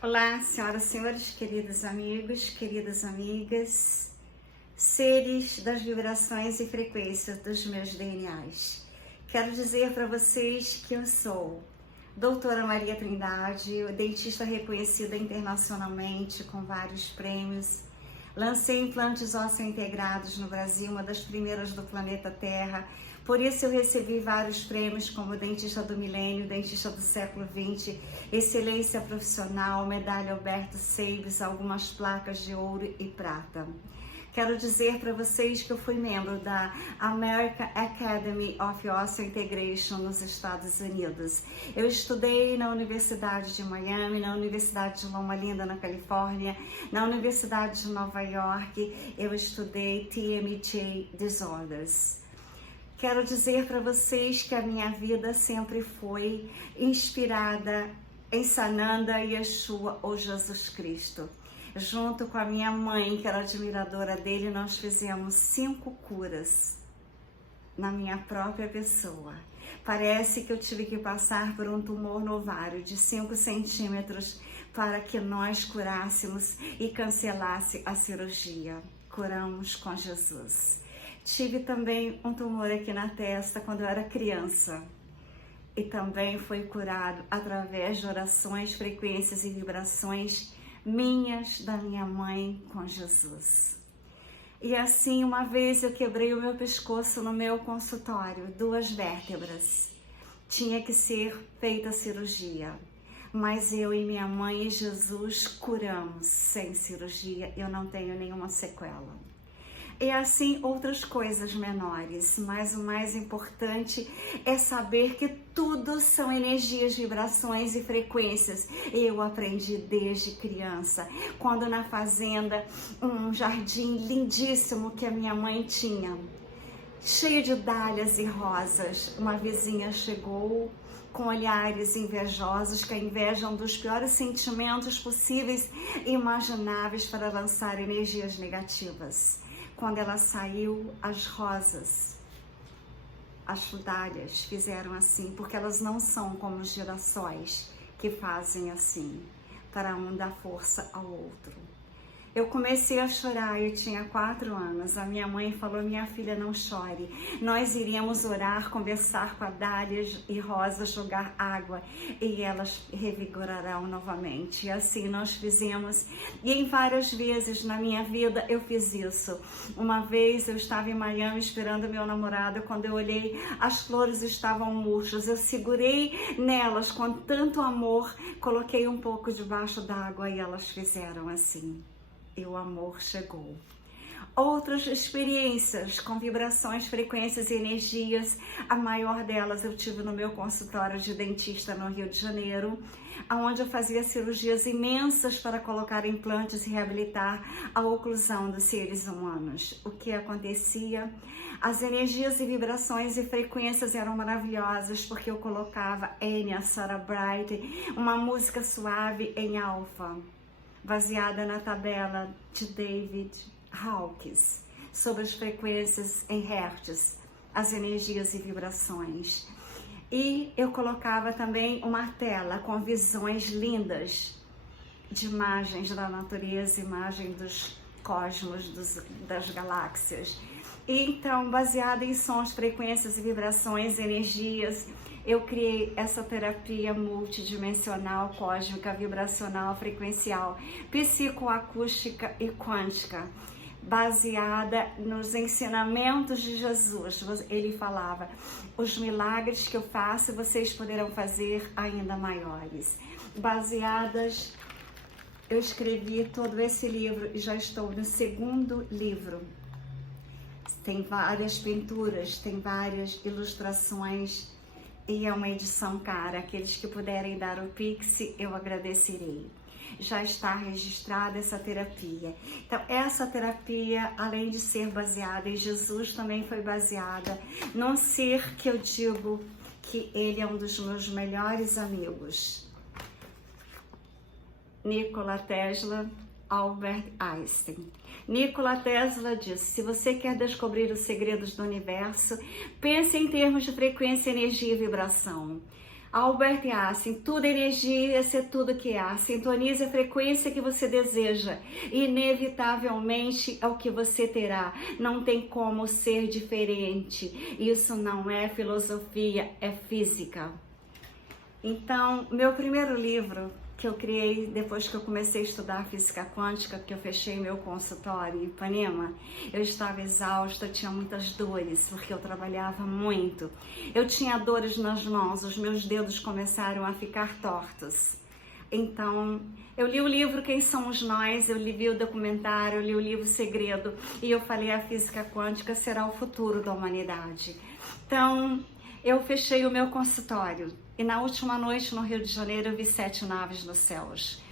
Olá, senhoras e senhores, queridos amigos, queridas amigas, seres das vibrações e frequências dos meus DNAs. Quero dizer para vocês que eu sou Doutora Maria Trindade, dentista reconhecida internacionalmente com vários prêmios. Lancei implantes ósseo-integrados no Brasil, uma das primeiras do planeta Terra. Por isso eu recebi vários prêmios como dentista do milênio, dentista do século XX, excelência profissional, medalha Alberto Seibes, algumas placas de ouro e prata. Quero dizer para vocês que eu fui membro da American Academy of Osseointegration nos Estados Unidos. Eu estudei na Universidade de Miami, na Universidade de Loma Linda, na Califórnia, na Universidade de Nova York. Eu estudei TMJ Disorders. Quero dizer para vocês que a minha vida sempre foi inspirada em Sananda, Yeshua ou Jesus Cristo. Junto com a minha mãe, que era admiradora dele, nós fizemos 5 curas na minha própria pessoa. Parece que eu tive que passar por um tumor no ovário de 5 centímetros para que nós curássemos e cancelasse a cirurgia. Curamos com Jesus. Tive também um tumor aqui na testa quando eu era criança. E também foi curado através de orações, frequências e vibrações minhas, da minha mãe, com Jesus. E assim, uma vez eu quebrei o meu pescoço no meu consultório, 2 vértebras. Tinha que ser feita a cirurgia. Mas eu e minha mãe e Jesus curamos sem cirurgia. Eu não tenho nenhuma sequela. E assim outras coisas menores, mas o mais importante é saber que tudo são energias, vibrações e frequências. Eu aprendi desde criança, quando na fazenda, um jardim lindíssimo que a minha mãe tinha, cheio de dálias e rosas, uma vizinha chegou com olhares invejosos, que a inveja é um dos piores sentimentos possíveis e imagináveis para lançar energias negativas. Quando ela saiu, as rosas, as dálias fizeram assim, porque elas não são como os girassóis que fazem assim, para um dar força ao outro. Eu comecei a chorar, eu tinha 4 anos, a minha mãe falou: minha filha, não chore, nós iríamos orar, conversar com a dália e rosa, jogar água e elas revigorarão novamente. E assim nós fizemos, e em várias vezes na minha vida eu fiz isso. Uma vez eu estava em Miami esperando meu namorado, quando eu olhei, as flores estavam murchas, eu segurei nelas com tanto amor, coloquei um pouco debaixo d'água e elas fizeram assim. E o amor chegou. Outras experiências com vibrações, frequências e energias, a maior delas eu tive no meu consultório de dentista no Rio de Janeiro, onde eu fazia cirurgias imensas para colocar implantes e reabilitar a oclusão dos seres humanos. O que acontecia? As energias e vibrações e frequências eram maravilhosas, porque eu colocava Enya, Sarah Bright, uma música suave em alfa, baseada na tabela de David Hawkins, sobre as frequências em hertz, as energias e vibrações. E eu colocava também uma tela com visões lindas de imagens da natureza, imagem dos cosmos, das galáxias. E então, baseada em sons, frequências e vibrações, energias, eu criei essa terapia multidimensional, cósmica, vibracional, frequencial, psicoacústica e quântica, baseada nos ensinamentos de Jesus. Ele falava: os milagres que eu faço, vocês poderão fazer ainda maiores. Baseadas, eu escrevi todo esse livro e já estou no 2º livro. Tem várias pinturas, tem várias ilustrações, e é uma edição cara. Aqueles que puderem dar o Pix, eu agradecerei. Já está registrada essa terapia. Então, essa terapia, além de ser baseada em Jesus, também foi baseada num ser que eu digo que ele é um dos meus melhores amigos. Nikola Tesla, Albert Einstein. Nikola Tesla disse: se você quer descobrir os segredos do universo, pense em termos de frequência, energia e vibração. Albert Einstein, tudo é energia, ser tudo que há. Sintonize a frequência que você deseja. Inevitavelmente é o que você terá. Não tem como ser diferente. Isso não é filosofia, é física. Então, meu primeiro livro que eu criei depois que eu comecei a estudar física quântica, que eu fechei meu consultório em Ipanema, eu estava exausta, tinha muitas dores, porque eu trabalhava muito. Eu tinha dores nas mãos, os meus dedos começaram a ficar tortos. Então, eu li o livro Quem Somos Nós, eu li o documentário, eu li o livro Segredo, e eu falei, a física quântica será o futuro da humanidade. Então, eu fechei o meu consultório. E na última noite no Rio de Janeiro eu vi 7 naves nos céus.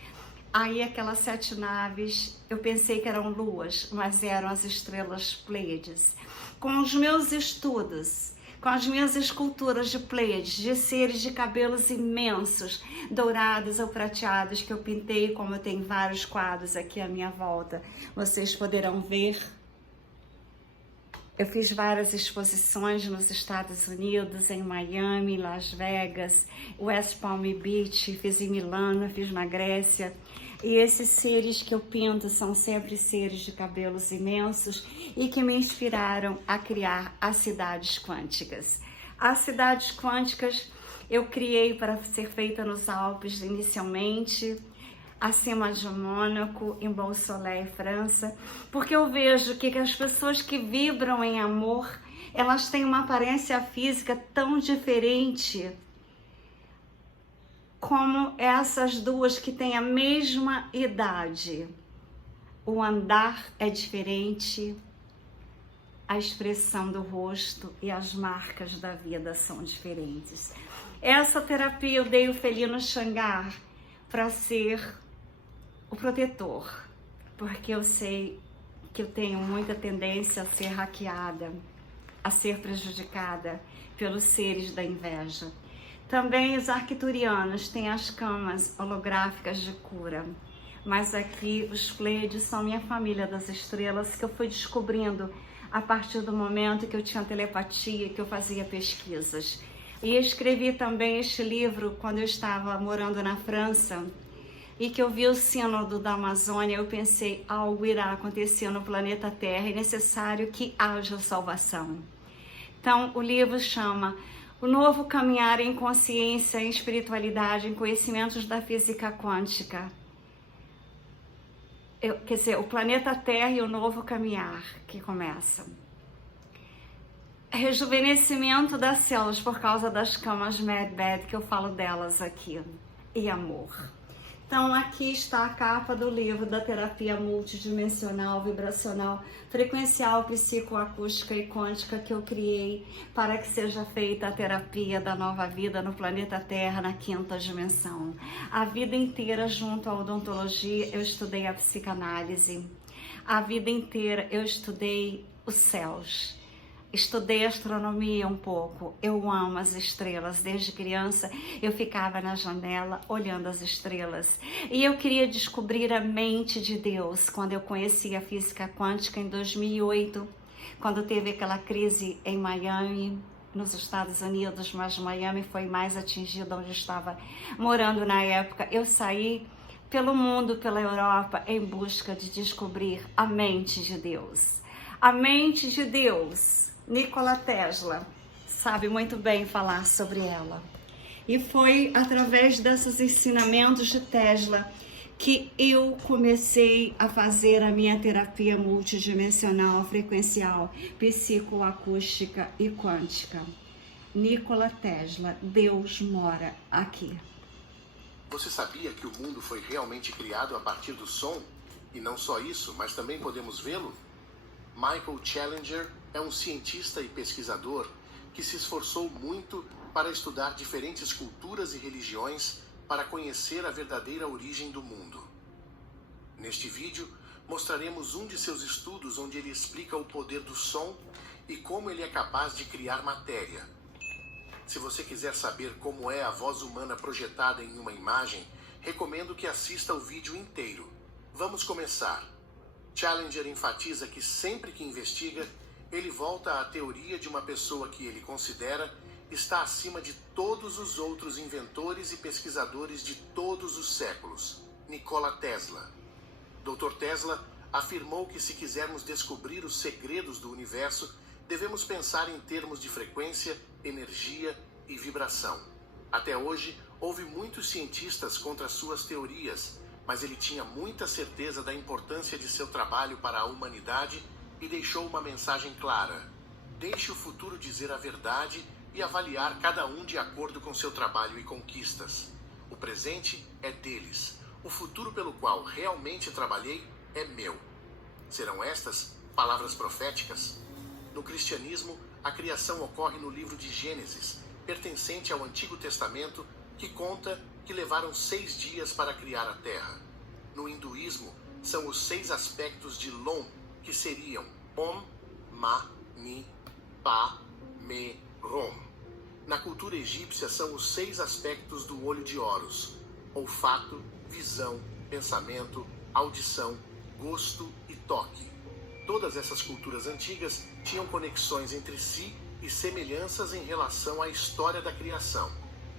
Aí aquelas 7 naves, eu pensei que eram luas, mas eram as estrelas Pleiades. Com os meus estudos, com as minhas esculturas de Pleiades, de seres de cabelos imensos, dourados ou prateados, que eu pintei, como eu tenho vários quadros aqui à minha volta, vocês poderão ver. Eu fiz várias exposições nos Estados Unidos, em Miami, Las Vegas, West Palm Beach, fiz em Milano, fiz na Grécia. E esses seres que eu pinto são sempre seres de cabelos imensos e que me inspiraram a criar as cidades quânticas. As cidades quânticas eu criei para ser feita nos Alpes inicialmente, acima de Mônaco, em Beausoleil, França, porque eu vejo que as pessoas que vibram em amor, elas têm uma aparência física tão diferente como essas duas que têm a mesma idade. O andar é diferente, a expressão do rosto e as marcas da vida são diferentes. Essa terapia eu dei o Felino Shangar para ser o protetor, porque eu sei que eu tenho muita tendência a ser hackeada, a ser prejudicada pelos seres da inveja. Também os arcturianos têm as camas holográficas de cura, mas aqui os Pleiades são minha família das estrelas, que eu fui descobrindo a partir do momento que eu tinha telepatia, que eu fazia pesquisas. E escrevi também este livro quando eu estava morando na França, e que eu vi o sínodo da Amazônia, eu pensei, algo irá acontecer no planeta Terra, é necessário que haja salvação. Então, o livro chama O Novo Caminhar em Consciência, em Espiritualidade, em Conhecimentos da Física Quântica. Quer dizer, o planeta Terra e o Novo Caminhar, que começa. Rejuvenescimento das células por causa das camas Mad Bad, que eu falo delas aqui, e amor. Então, aqui está a capa do livro da terapia multidimensional, vibracional, frequencial, psicoacústica e quântica que eu criei para que seja feita a terapia da nova vida no planeta Terra, na 5ª dimensão. A vida inteira, junto à odontologia, eu estudei a psicanálise. A vida inteira eu estudei os céus. Estudei astronomia um pouco, eu amo as estrelas, desde criança eu ficava na janela olhando as estrelas e eu queria descobrir a mente de Deus quando eu conheci a física quântica em 2008, quando teve aquela crise em Miami, nos Estados Unidos, mas Miami foi mais atingida onde eu estava morando na época. Eu saí pelo mundo, pela Europa, em busca de descobrir a mente de Deus. A mente de Deus. Nikola Tesla sabe muito bem falar sobre ela. E foi através desses ensinamentos de Tesla que eu comecei a fazer a minha terapia multidimensional, frequencial, psicoacústica e quântica. Nikola Tesla, Deus mora aqui. Você sabia que o mundo foi realmente criado a partir do som? E não só isso, mas também podemos vê-lo? Michael Challenger é um cientista e pesquisador que se esforçou muito para estudar diferentes culturas e religiões para conhecer a verdadeira origem do mundo. Neste vídeo, mostraremos um de seus estudos onde ele explica o poder do som e como ele é capaz de criar matéria. Se você quiser saber como é a voz humana projetada em uma imagem, recomendo que assista o vídeo inteiro. Vamos começar. Challenger enfatiza que sempre que investiga, ele volta à teoria de uma pessoa que ele considera está acima de todos os outros inventores e pesquisadores de todos os séculos, Nikola Tesla. Dr. Tesla afirmou que se quisermos descobrir os segredos do universo, devemos pensar em termos de frequência, energia e vibração. Até hoje, houve muitos cientistas contra suas teorias, mas ele tinha muita certeza da importância de seu trabalho para a humanidade e deixou uma mensagem clara: deixe o futuro dizer a verdade e avaliar cada um de acordo com seu trabalho e conquistas. O presente é deles. O futuro pelo qual realmente trabalhei é meu. Serão estas palavras proféticas? No cristianismo, a criação ocorre no livro de Gênesis, pertencente ao Antigo Testamento, que conta que levaram 6 dias para criar a terra. No hinduísmo, são os 6 aspectos de Lom, que seriam Om, Ma, Ni, Pa, Me, Rom. Na cultura egípcia, são os 6 aspectos do olho de Horus: olfato, visão, pensamento, audição, gosto e toque. Todas essas culturas antigas tinham conexões entre si e semelhanças em relação à história da criação.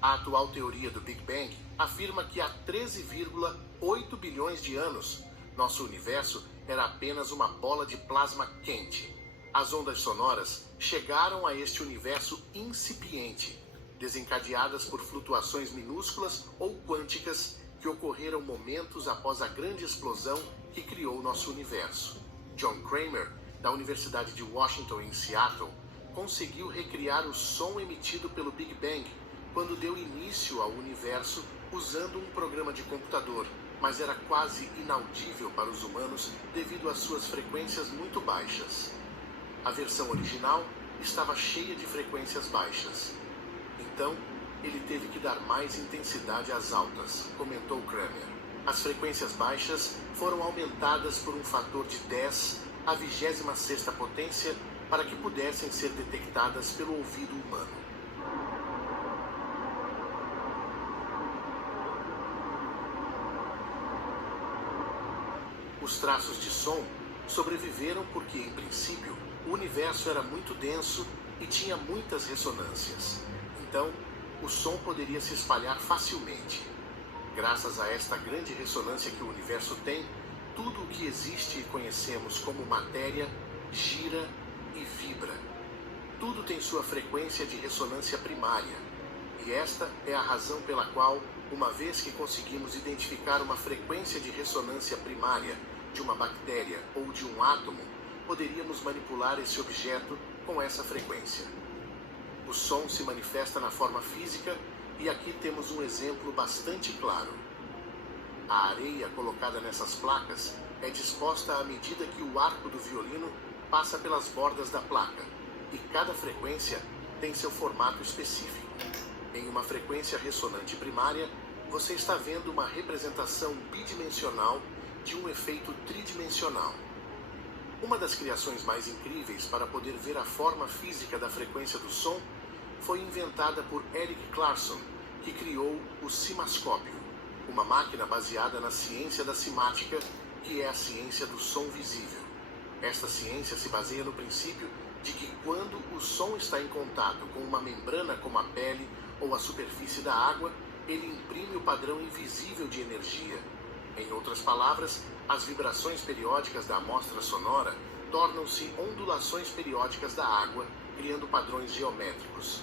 A atual teoria do Big Bang afirma que há 13,8 bilhões de anos, nosso universo era apenas uma bola de plasma quente. As ondas sonoras chegaram a este universo incipiente, desencadeadas por flutuações minúsculas ou quânticas que ocorreram momentos após a grande explosão que criou nosso universo. John Kramer, da Universidade de Washington em Seattle, conseguiu recriar o som emitido pelo Big Bang quando deu início ao universo usando um programa de computador, mas era quase inaudível para os humanos devido às suas frequências muito baixas. A versão original estava cheia de frequências baixas. Então, ele teve que dar mais intensidade às altas, comentou Kramer. As frequências baixas foram aumentadas por um fator de 10 à 26ª potência para que pudessem ser detectadas pelo ouvido humano. Os traços de som sobreviveram porque, em princípio, o universo era muito denso e tinha muitas ressonâncias. Então, o som poderia se espalhar facilmente. Graças a esta grande ressonância que o universo tem, tudo o que existe e conhecemos como matéria gira e vibra. Tudo tem sua frequência de ressonância primária. E esta é a razão pela qual, uma vez que conseguimos identificar uma frequência de ressonância primária de uma bactéria ou de um átomo, poderíamos manipular esse objeto com essa frequência. O som se manifesta na forma física e aqui temos um exemplo bastante claro. A areia colocada nessas placas é disposta à medida que o arco do violino passa pelas bordas da placa, e cada frequência tem seu formato específico. Em uma frequência ressonante primária, você está vendo uma representação bidimensional de um efeito tridimensional. Uma das criações mais incríveis para poder ver a forma física da frequência do som foi inventada por Eric Clarkson, que criou o cimascópio, uma máquina baseada na ciência da cimática, que é a ciência do som visível. Esta ciência se baseia no princípio de que quando o som está em contato com uma membrana como a pele ou a superfície da água, ele imprime o padrão invisível de energia. Em outras palavras, as vibrações periódicas da amostra sonora tornam-se ondulações periódicas da água, criando padrões geométricos.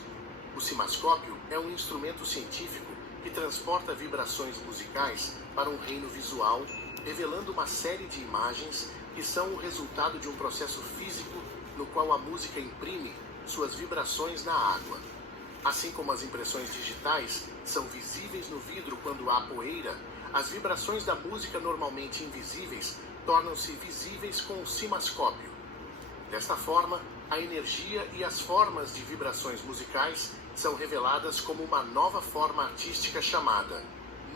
O cimascópio é um instrumento científico que transporta vibrações musicais para um reino visual, revelando uma série de imagens que são o resultado de um processo físico no qual a música imprime suas vibrações na água. Assim como as impressões digitais são visíveis no vidro quando há poeira, as vibrações da música normalmente invisíveis tornam-se visíveis com o cimascópio. Desta forma, a energia e as formas de vibrações musicais são reveladas como uma nova forma artística chamada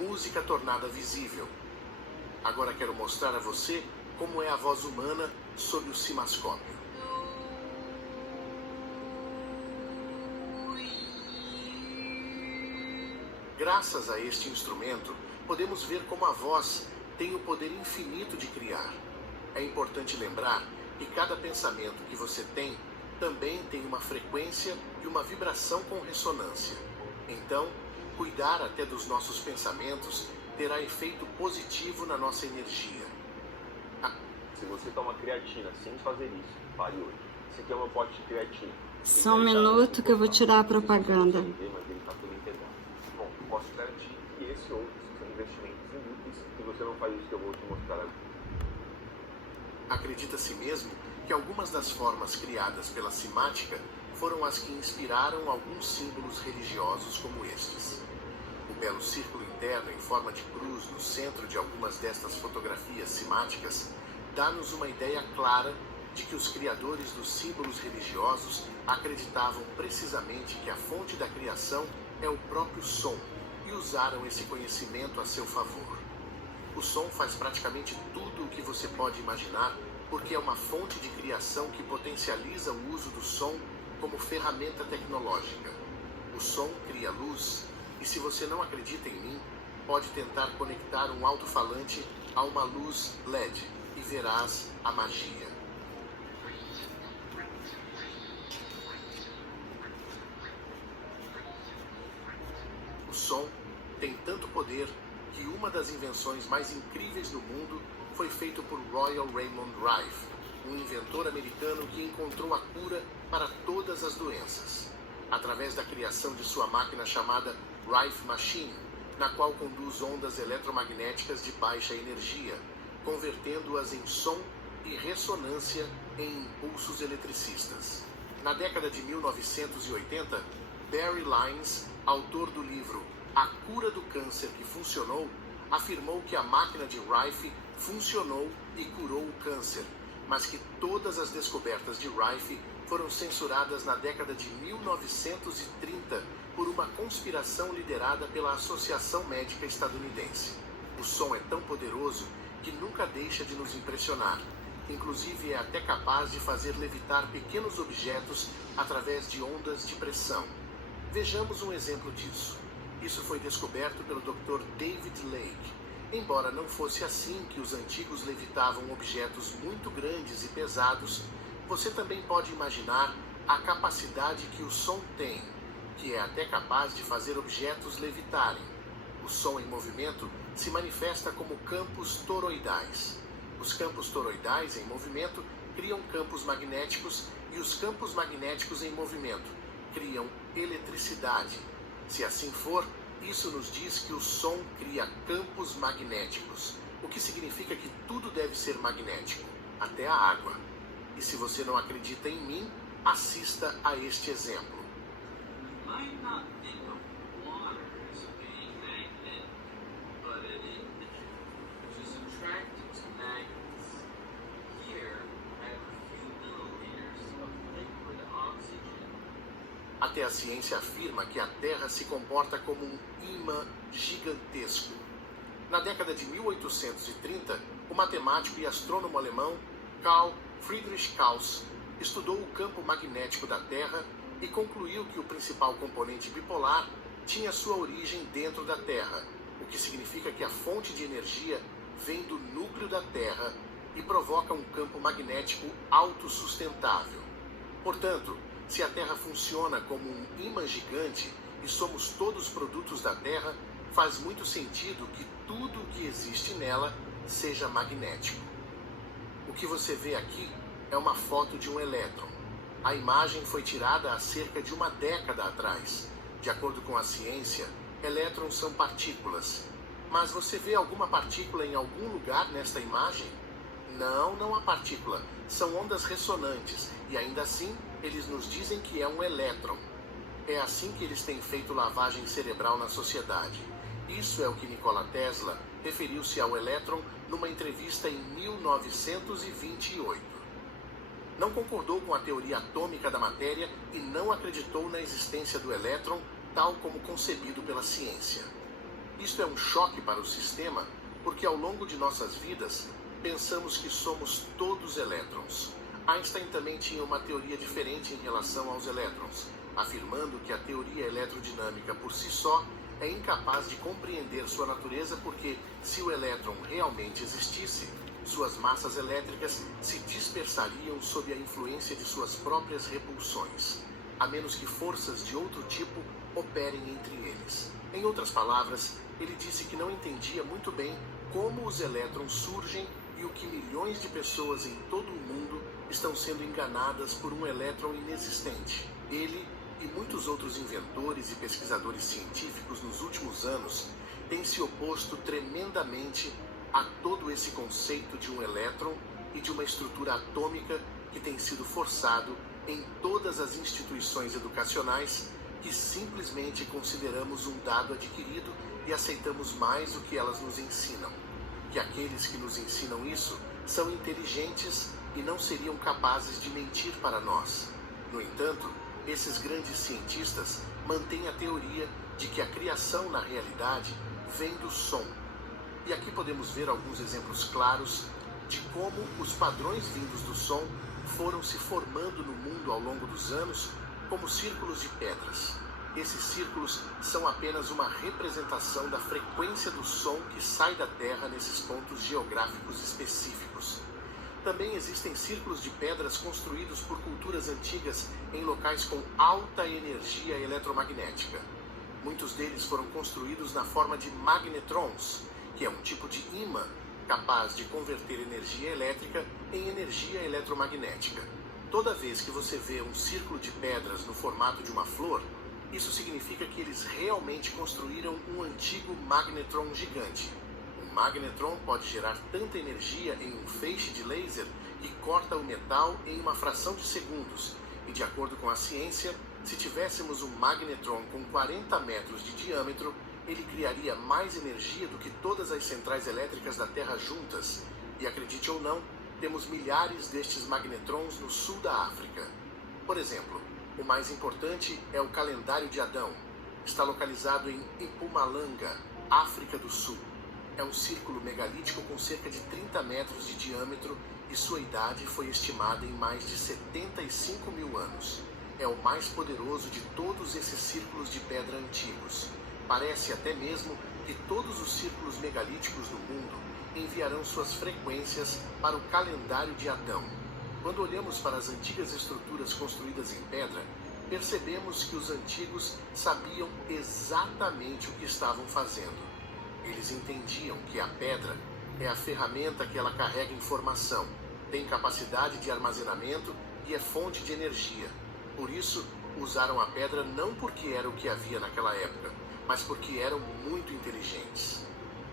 música tornada visível. Agora quero mostrar a você como é a voz humana sob o cimascópio. Graças a este instrumento, podemos ver como a voz tem o poder infinito de criar. É importante lembrar que cada pensamento que você tem também tem uma frequência e uma vibração com ressonância. Então, cuidar até dos nossos pensamentos terá efeito positivo na nossa energia. Se você toma creatina sem fazer isso, pare hoje. Esse aqui é um pote de creatina. Só um minuto que eu vou tirar a propaganda. Mas ele tá tudo integrado. Bom, posso garantir que esse ou outro são investimentos inúteis se você não faz isso que eu vou te mostrar agora. Acredita-se mesmo que algumas das formas criadas pela simática foram as que inspiraram alguns símbolos religiosos como estes. O belo círculo interno em forma de cruz no centro de algumas destas fotografias simáticas dá-nos uma ideia clara de que os criadores dos símbolos religiosos acreditavam precisamente que a fonte da criação é o próprio som e usaram esse conhecimento a seu favor. O som faz praticamente tudo o que você pode imaginar, porque é uma fonte de criação que potencializa o uso do som como ferramenta tecnológica. O som cria luz, e se você não acredita em mim, pode tentar conectar um alto-falante a uma luz LED e verás a magia. O som tem tanto poder que uma das invenções mais incríveis do mundo foi feito por Royal Raymond Rife, um inventor americano que encontrou a cura para todas as doenças, através da criação de sua máquina chamada Rife Machine, na qual conduz ondas eletromagnéticas de baixa energia, convertendo-as em som e ressonância em impulsos eletricistas. Na década de 1980, Barry Lyons, autor do livro A Cura do Câncer que Funcionou, afirmou que a máquina de Rife funcionou e curou o câncer, mas que todas as descobertas de Rife foram censuradas na década de 1930 por uma conspiração liderada pela Associação Médica Estadunidense. O som é tão poderoso que nunca deixa de nos impressionar. Inclusive é até capaz de fazer levitar pequenos objetos através de ondas de pressão. Vejamos um exemplo disso. Isso foi descoberto pelo Dr. David Lake. Embora não fosse assim que os antigos levitavam objetos muito grandes e pesados, você também pode imaginar a capacidade que o som tem, que é até capaz de fazer objetos levitarem. O som em movimento se manifesta como campos toroidais. Os campos toroidais em movimento criam campos magnéticos e os campos magnéticos em movimento criam eletricidade. Se assim for, isso nos diz que o som cria campos magnéticos, o que significa que tudo deve ser magnético, até a água. E se você não acredita em mim, assista a este exemplo. Até a ciência afirma que a Terra se comporta como um ímã gigantesco. Na década de 1830, o matemático e astrônomo alemão Carl Friedrich Gauss estudou o campo magnético da Terra e concluiu que o principal componente bipolar tinha sua origem dentro da Terra, o que significa que a fonte de energia vem do núcleo da Terra e provoca um campo magnético autossustentável. Portanto, se a Terra funciona como um ímã gigante e somos todos produtos da Terra, faz muito sentido que tudo o que existe nela seja magnético. O que você vê aqui é uma foto de um elétron. A imagem foi tirada há cerca de uma década atrás. De acordo com a ciência, elétrons são partículas. Mas você vê alguma partícula em algum lugar nesta imagem? Não há partícula. São ondas ressonantes e ainda assim eles nos dizem que é um elétron. É assim que eles têm feito lavagem cerebral na sociedade. Isso é o que Nikola Tesla referiu-se ao elétron numa entrevista em 1928. Não concordou com a teoria atômica da matéria e não acreditou na existência do elétron tal como concebido pela ciência. Isto é um choque para o sistema, porque ao longo de nossas vidas pensamos que somos todos elétrons. Einstein também tinha uma teoria diferente em relação aos elétrons, afirmando que a teoria eletrodinâmica por si só é incapaz de compreender sua natureza porque, se o elétron realmente existisse, Suas massas elétricas se dispersariam sob a influência de suas próprias repulsões, a menos que forças de outro tipo operem entre eles. Em outras palavras, ele disse que não entendia muito bem como os elétrons surgem e o que milhões de pessoas em todo o mundo estão sendo enganadas por um elétron inexistente. Ele e muitos outros inventores e pesquisadores científicos nos últimos anos têm se oposto tremendamente a todo esse conceito de um elétron e de uma estrutura atômica que tem sido forçado em todas as instituições educacionais que simplesmente consideramos um dado adquirido e aceitamos mais o que elas nos ensinam. Que aqueles que nos ensinam isso são inteligentes e não seriam capazes de mentir para nós. No entanto, esses grandes cientistas mantêm a teoria de que a criação na realidade vem do som. E aqui podemos ver alguns exemplos claros de como os padrões vindos do som foram se formando no mundo ao longo dos anos como círculos de pedras. Esses círculos são apenas uma representação da frequência do som que sai da Terra nesses pontos geográficos específicos. Também existem círculos de pedras construídos por culturas antigas em locais com alta energia eletromagnética. Muitos deles foram construídos na forma de magnetrons, que é um tipo de ímã capaz de converter energia elétrica em energia eletromagnética. Toda vez que você vê um círculo de pedras no formato de uma flor, isso significa que eles realmente construíram um antigo magnetron gigante. Um magnetron pode gerar tanta energia em um feixe de laser que corta o metal em uma fração de segundos. E de acordo com a ciência, se tivéssemos um magnetron com 40 metros de diâmetro, ele criaria mais energia do que todas as centrais elétricas da Terra juntas. E acredite ou não, temos milhares destes magnetrons no sul da África. Por exemplo, o mais importante é o calendário de Adão. Está localizado em Mpumalanga, África do Sul. É um círculo megalítico com cerca de 30 metros de diâmetro e sua idade foi estimada em mais de 75 mil anos. É o mais poderoso de todos esses círculos de pedra antigos. Parece até mesmo que todos os círculos megalíticos do mundo enviarão suas frequências para o calendário de Adão. Quando olhamos para as antigas estruturas construídas em pedra, percebemos que os antigos sabiam exatamente o que estavam fazendo. Eles entendiam que a pedra é a ferramenta que ela carrega informação, tem capacidade de armazenamento e é fonte de energia. Por isso, usaram a pedra não porque era o que havia naquela época, mas porque eram muito inteligentes.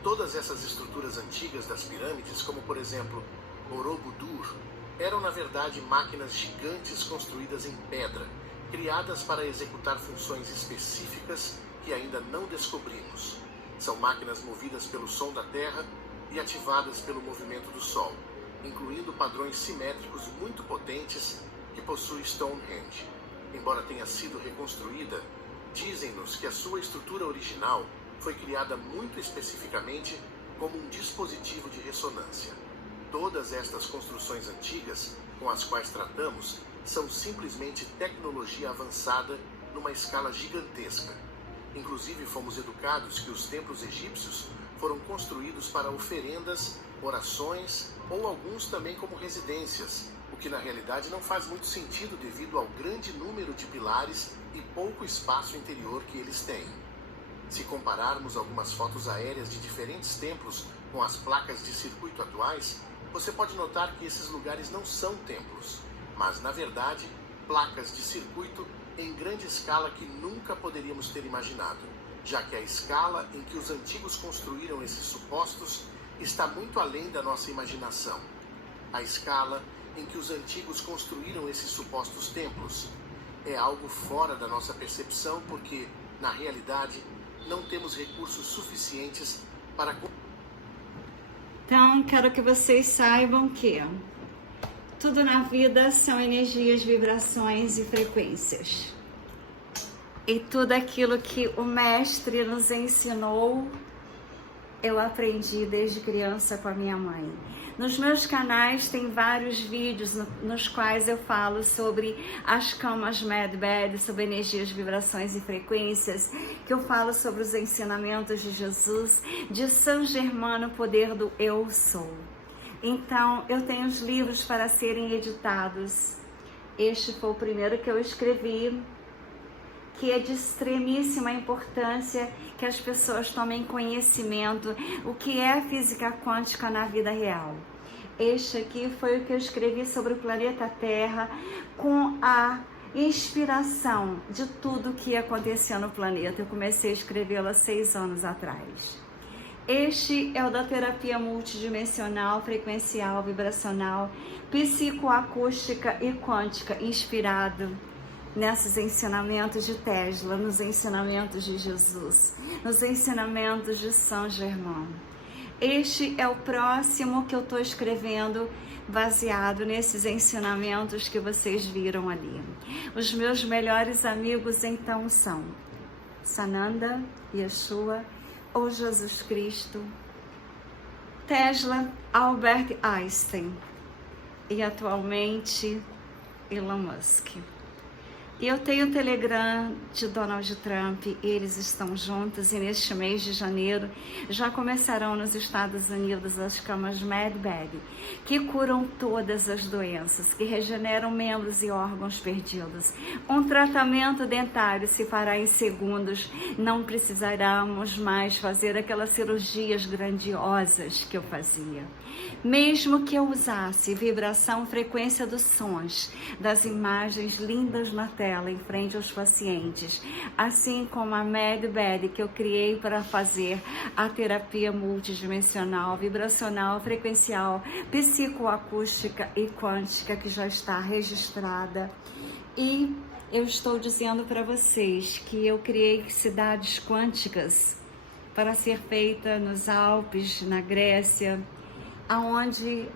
Todas essas estruturas antigas das pirâmides, como por exemplo Borobudur, eram na verdade máquinas gigantes construídas em pedra, criadas para executar funções específicas que ainda não descobrimos. São máquinas movidas pelo som da Terra e ativadas pelo movimento do Sol, incluindo padrões simétricos muito potentes que possui Stonehenge. Embora tenha sido reconstruída, dizem-nos que a sua estrutura original foi criada muito especificamente como um dispositivo de ressonância. Todas estas construções antigas com as quais tratamos são simplesmente tecnologia avançada numa escala gigantesca. Inclusive fomos educados que os templos egípcios foram construídos para oferendas, orações ou alguns também como residências, o que na realidade não faz muito sentido devido ao grande número de pilares e pouco espaço interior que eles têm. Se compararmos algumas fotos aéreas de diferentes templos com as placas de circuito atuais, você pode notar que esses lugares não são templos, mas na verdade placas de circuito em grande escala que nunca poderíamos ter imaginado, já que a escala em que os antigos construíram esses supostos está muito além da nossa imaginação. A escala em que os antigos construíram esses supostos templos é algo fora da nossa percepção porque, na realidade, não temos recursos suficientes para... Então, quero que vocês saibam que tudo na vida são energias, vibrações e frequências. E tudo aquilo que o mestre nos ensinou, eu aprendi desde criança com a minha mãe. Nos meus canais tem vários vídeos nos quais eu falo sobre as camas Medbed, sobre energias, vibrações e frequências, que eu falo sobre os ensinamentos de Jesus, de São Germano, o poder do Eu Sou. Então, eu tenho os livros para serem editados. Este foi o primeiro que eu escrevi, que é de extremíssima importância que as pessoas tomem conhecimento o que é a física quântica na vida real. Este aqui foi o que eu escrevi sobre o planeta Terra, com a inspiração de tudo que acontecia no planeta. Eu comecei a escrevê-lo há 6 anos atrás. Este é o da terapia multidimensional, frequencial, vibracional, psicoacústica e quântica, inspirado nesses ensinamentos de Tesla, nos ensinamentos de Jesus, nos ensinamentos de Saint Germain. Este é o próximo que eu estou escrevendo, baseado nesses ensinamentos que vocês viram ali. Os meus melhores amigos então são Sananda, Yeshua ou Jesus Cristo, Tesla, Albert Einstein e atualmente Elon Musk. E eu tenho o Telegram de Donald Trump, eles estão juntos e neste mês de janeiro já começarão nos Estados Unidos as camas MedBed, que curam todas as doenças, que regeneram membros e órgãos perdidos. Um tratamento dentário se fará em segundos, não precisaremos mais fazer aquelas cirurgias grandiosas que eu fazia. Mesmo que eu usasse vibração, frequência dos sons, das imagens lindas na tela em frente aos pacientes, assim como a MedBed que eu criei para fazer a terapia multidimensional, vibracional, frequencial, psicoacústica e quântica, que já está registrada. E eu estou dizendo para vocês que eu criei cidades quânticas para ser feita nos Alpes, na Grécia, aonde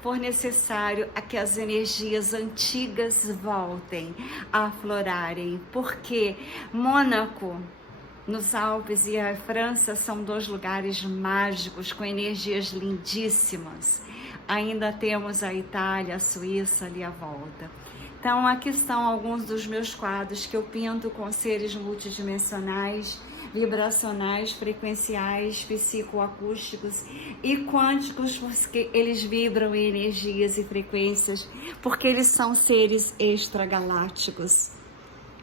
for necessário a que as energias antigas voltem a aflorarem, porque Mônaco, nos Alpes, e a França são 2 lugares mágicos com energias lindíssimas. Ainda temos a Itália, a Suíça ali à volta. Então aqui estão alguns dos meus quadros que eu pinto com seres multidimensionais, vibracionais, frequenciais, psicoacústicos e quânticos, porque eles vibram em energias e frequências, porque eles são seres extragalácticos,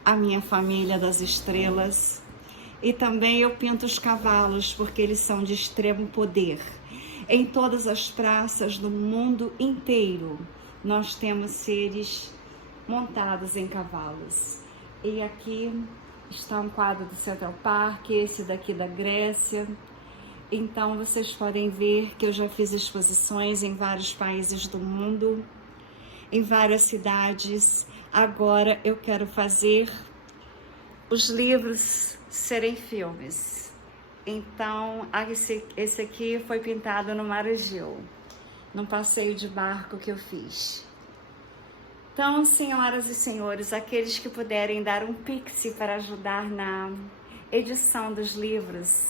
a minha família das estrelas. E também eu pinto os cavalos, porque eles são de extremo poder. Em todas as praças do mundo inteiro, nós temos seres montados em cavalos. E aqui está um quadro do Central Park, esse daqui da Grécia. Então vocês podem ver que eu já fiz exposições em vários países do mundo, em várias cidades. Agora eu quero fazer os livros serem filmes. Então esse aqui foi pintado no Mar Egeu, num passeio de barco que eu fiz. Então, senhoras e senhores, aqueles que puderem dar um pix para ajudar na edição dos livros,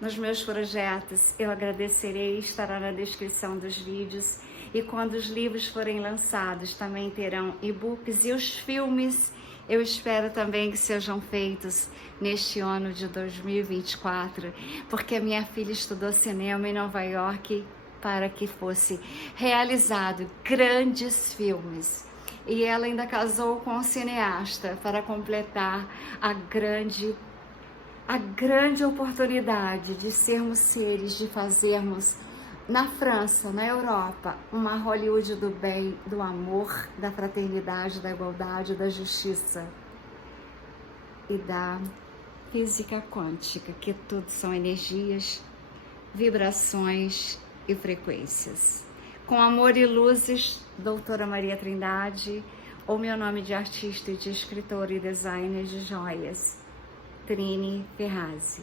nos meus projetos, eu agradecerei, estará na descrição dos vídeos. E quando os livros forem lançados, também terão e-books, e os filmes eu espero também que sejam feitos neste ano de 2024, porque a minha filha estudou cinema em Nova York para que fosse realizado grandes filmes. E ela ainda casou com um cineasta para completar a grande oportunidade de sermos seres, de fazermos na França, na Europa, uma Hollywood do bem, do amor, da fraternidade, da igualdade, da justiça e da física quântica, que tudo são energias, vibrações e frequências. Com amor e luzes, Doutora Maria Trindade, ou meu nome de artista e de escritora e designer de joias, Trini Ferrazzi.